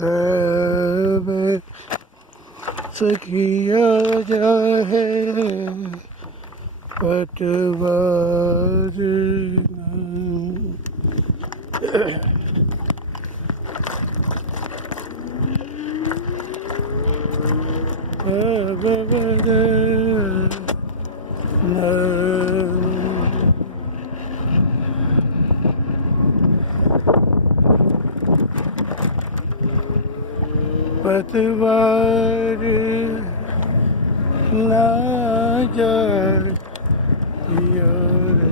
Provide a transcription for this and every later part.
देव सखिया जाहे पटवार पतवार ना जाइयो रे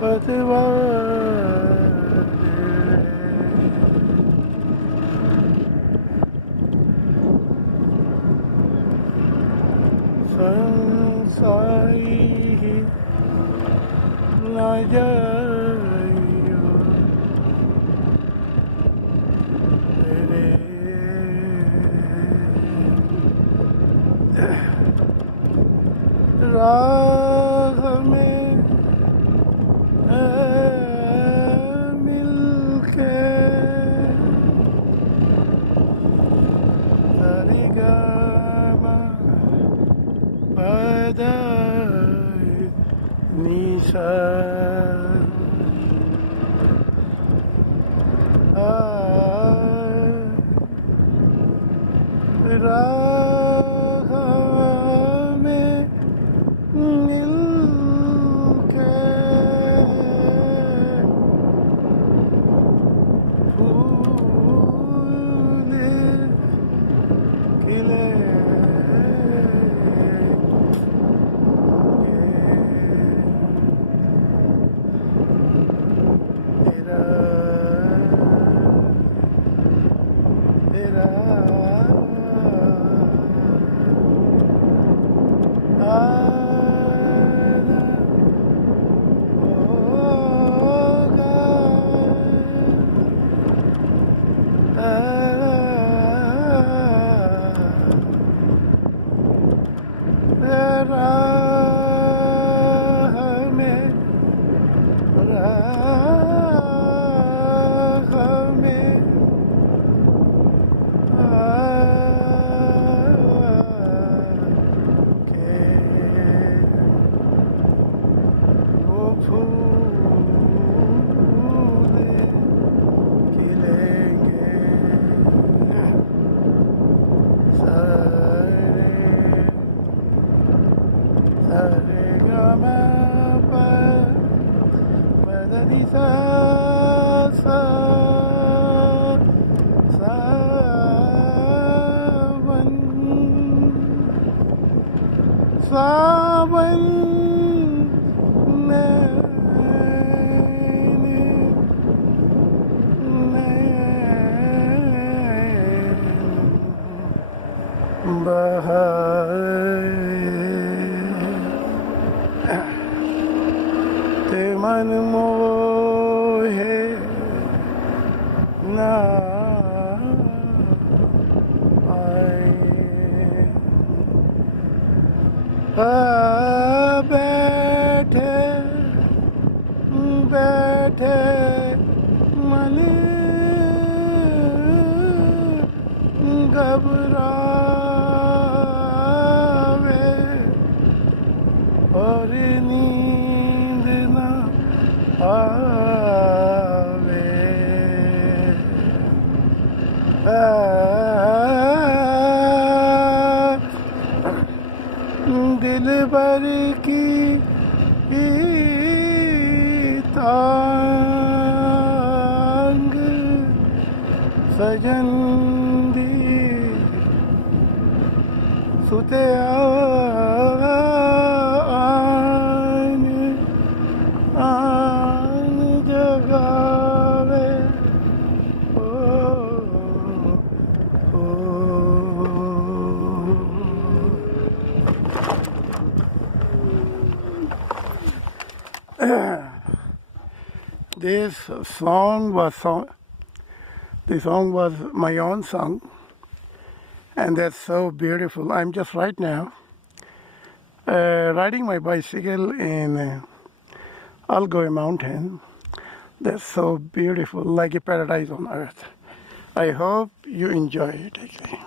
पतवार संसारी ना जाइयो रे राह में मिलके सरिगमा पदा निशा राह में मिलके फूल खिले तेरा सावन ते मन मोहे ना बैठे बैठे मन घबरावे और नींद ना आवे दिल भर की तांग सजन दी सुते आन जगावे ओ This song was The song was my own song, and that's so beautiful. I'm just right now riding my bicycle in Algoy Mountain. That's so beautiful, like a paradise on earth. I hope you enjoy it. Okay.